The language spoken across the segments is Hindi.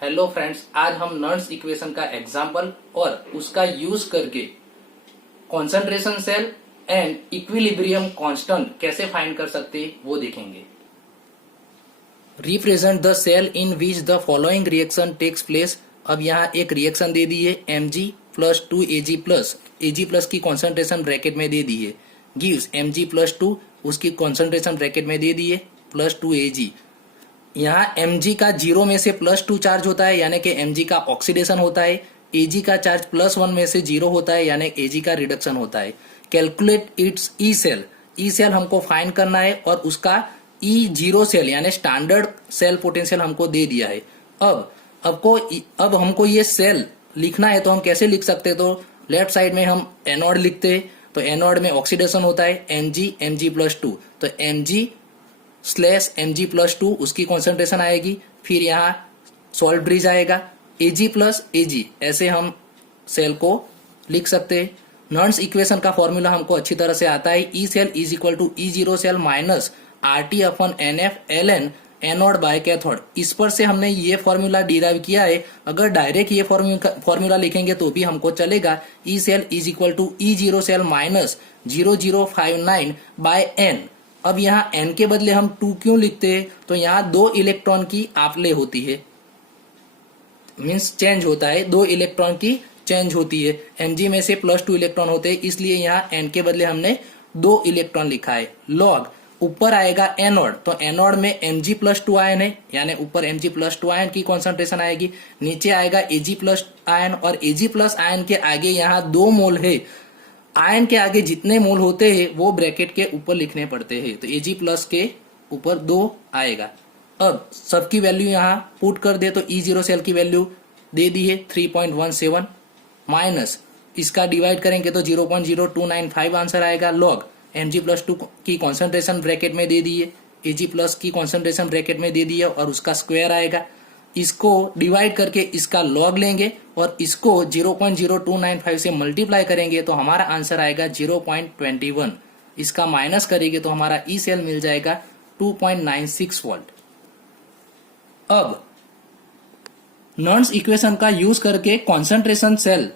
हेलो फ्रेंड्स, आज हम नर्स इक्वेशन का एग्जाम्पल और उसका यूज करके concentration cell and equilibrium constant कैसे फाइंड कर सकते वो देखेंगे। Represent the cell in which the following reaction takes place. अब यहाँ एक रिएक्शन दे दी है Mg plus 2Ag plus Ag plus की कॉन्सेंट्रेशन ब्रैकेट में दे दी है, गिव्स Mg प्लस 2 उसकी कॉन्सेंट्रेशन ब्रैकेट में दे दी है प्लस 2Ag। यहाँ Mg का 0 में से प्लस 2 चार्ज होता है यानी कि Mg का ऑक्सीडेशन होता है, Ag का चार्ज प्लस 1 में से 0 होता है यानी Ag का रिडक्शन होता है। Calculate its E cell, E cell हमको फाइंड करना है और उसका E0 सेल यानी स्टैंडर्ड सेल पोटेंशियल हमको दे दिया है। अब हमको ये सेल लिखना है तो हम कैसे लिख सकते हैं? तो लेफ्ट साइड में हम एनोड लिखते हैं, तो एनोड में ऑक्सीडेशन होता है Mg प्लस 2, तो Mg प्लस 2 उसकी कॉन्सेंट्रेशन आएगी। फिर यहाँ सॉल्ट ब्रिज आएगा Ag प्लस Ag, ऐसे हम सेल को लिख सकते हैं। नर्स इक्वेशन का फॉर्मूला हमको अच्छी तरह से आता है, E cell is equal to E0 cell minus RT upon NF ln anode by cathode. इस पर से हमने ये फॉर्मूला डिराइव किया है। अगर डायरेक्ट ये फॉर्मूला लिखेंगे तो भी हमको चलेगा। E cell is equal to E0 cell minus 0059 by n। अब यहाँ n के बदले हम 2 क्यों लिखते हैं? तो यहाँ 2 इलेक्ट्रॉन की आपले होती है, मीन्स चेंज होता है, 2 इलेक्ट्रॉन की चेंज होती है। Mg में से प्लस 2 इलेक्ट्रॉन होते हैं, इसलिए यहाँ n के बदले हमने 2 इलेक्ट्रॉन लिखा है। लॉग ऊपर आएगा एनोड, तो एनोड में Mg प्लस 2 आयन है यानी ऊपर Mg प्लस 2 आयन की कॉन्सेंट्रेशन आएगी। नीचे आएगा Ag प्लस आयन और Ag प्लस आयन के आगे यहाँ 2 मोल है। आयन के आगे जितने मोल होते हैं वो ब्रैकेट के ऊपर लिखने पड़ते हैं, तो Ag प्लस के ऊपर 2 आएगा। अब सबकी वैल्यू यहाँ पुट कर दे तो E0 सेल की वैल्यू दे दी है 3.17 माइनस इसका डिवाइड करेंगे तो 0.0295 आंसर आएगा। लॉग Mg प्लस 2 की कॉन्सेंट्रेशन ब्रैकेट में दे दी है, Ag प्लस की कॉन्सेंट्रेशन ब्रैकेट में दे दी है और उसका स्क्वायर आएगा। इसको डिवाइड करके इसका लॉग लेंगे और इसको 0.0295 से मल्टीप्लाई करेंगे तो हमारा आंसर आएगा 0.21। इसका माइनस करेंगे तो हमारा ई सेल मिल जाएगा 2.96 वोल्ट। अब नर्स इक्वेशन का यूज करके कॉन्सेंट्रेशन सेल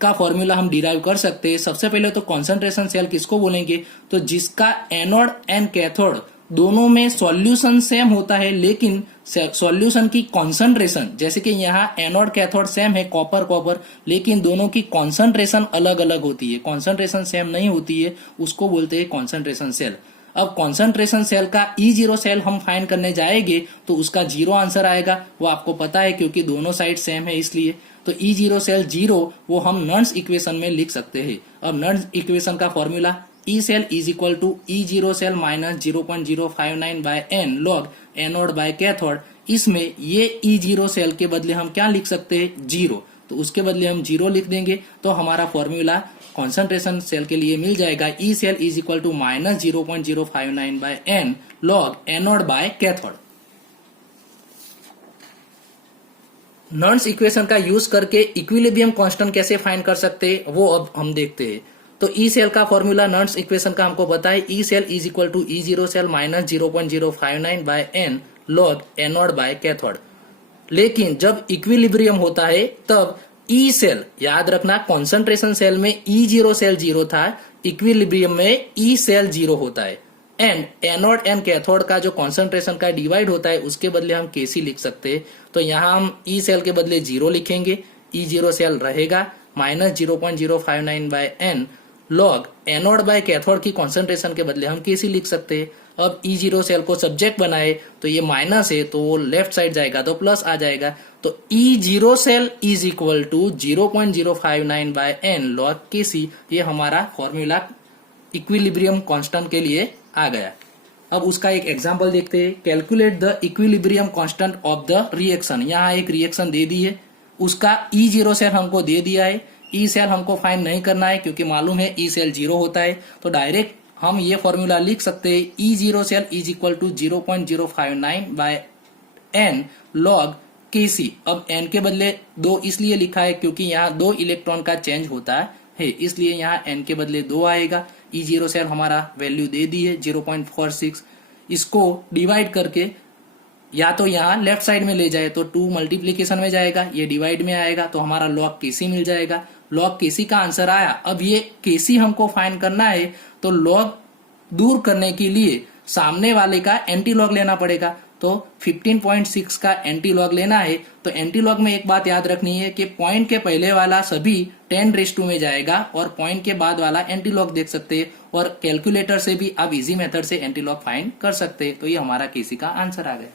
का फॉर्मूला हम डिराइव कर सकते हैं। सबसे पहले तो कॉन्सेंट्रेशन सेल किसको बोलेंगे? तो जिसका एनोड एंड कैथोड दोनों में सॉल्यूशन सेम होता है, लेकिन सॉल्यूशन की कॉन्सेंट्रेशन, जैसे कि यहाँ एनोड कैथोड सेम है कॉपर कॉपर, लेकिन दोनों की कॉन्सेंट्रेशन अलग अलग होती है, कॉन्सेंट्रेशन सेम नहीं होती है, उसको बोलते हैं कॉन्सेंट्रेशन सेल। अब कॉन्सेंट्रेशन सेल का E0 सेल हम फाइंड करने जाएंगे तो उसका 0 आंसर आएगा, वो आपको पता है क्योंकि दोनों साइड सेम है इसलिए। तो E0 सेल 0 वो हम नर्स इक्वेशन में लिख सकते हैं। अब नर्स इक्वेशन का formula E cell is equal to E0 cell minus 0.059 by n log anode by cathode. इसमें ये E0 सेल के बदले हम क्या लिख सकते हैं? 0, तो उसके बदले हम 0 लिख देंगे तो हमारा फॉर्मूला कॉन्सेंट्रेशन सेल के लिए मिल जाएगा। E cell is equal to minus 0.059 by n log anode by cathode. Nernst equation का यूज करके इक्विलिब्रियम कांस्टेंट कैसे फाइंड कर सकते हैं वो अब हम देखते हैं। तो ई सेल का फॉर्मूला नर्स इक्वेशन का हमको पता है, E cell is equal to E0 cell minus 0.059 by n log anode by cathode. लेकिन जब इक्विलिब्रियम होता है तब ई सेल, याद रखना कॉन्सेंट्रेशन सेल में E0 सेल 0 था, इक्विलिब्रियम में ई सेल 0 होता है। एंड एनोड एंड कैथोड का जो कॉन्सेंट्रेशन का डिवाइड होता है उसके बदले हम Kc लिख सकते हैं। तो यहाँ हम ई सेल के बदले 0 लिखेंगे, E0 सेल रहेगा minus 0.059 by n log anode by cathode की कॉन्सेंट्रेशन के बदले हम Kc लिख सकते हैं। अब E0 सेल को सब्जेक्ट बनाए तो ये माइनस है तो वो लेफ्ट साइड जाएगा तो प्लस आ जाएगा, तो E0 cell is equal to 0.059 by n log Kc। ये हमारा फॉर्मूला इक्विलिब्रियम कांस्टेंट के लिए आ गया। अब उसका एक एग्जांपल देखते हैं। Calculate the equilibrium constant of the reaction. यहाँ एक रिएक्शन दे दी है, उसका E0 सेल हमको दे दिया है। ई सेल हमको फाइंड नहीं करना है क्योंकि मालूम है ई सेल 0 होता है, तो डायरेक्ट हम ये फॉर्मूला लिख सकते हैं E0 cell is equal to 0.059 by n log Kc। अब n के बदले 2 इसलिए लिखा है क्योंकि यहाँ 2 इलेक्ट्रॉन का चेंज होता है, इसलिए यहाँ n के बदले 2 आएगा। E0 सेल हमारा वैल्यू दे दी है 0.46। इसको डिवाइड करके या तो यहाँ लेफ्ट साइड में ले जाए तो 2 मल्टीप्लीकेशन में जाएगा, ये डिवाइड में आएगा तो हमारा लॉग केसी मिल जाएगा। लॉग केसी का आंसर आया। अब ये केसी हमको फाइंड करना है तो लॉग दूर करने के लिए सामने वाले का एंटी लॉग लेना पड़ेगा। तो 15.6 का एंटी लॉग लेना है तो एंटी लॉग में एक बात याद रखनी है कि पॉइंट के पहले वाला सभी 10⁻² में जाएगा और पॉइंट के बाद वाला एंटी लॉग देख सकते हैं और कैलकुलेटर से भी आप इजी मेथड से एंटी लॉग फाइंड कर सकते हैं। तो ये हमारा केसी का आंसर आ गया।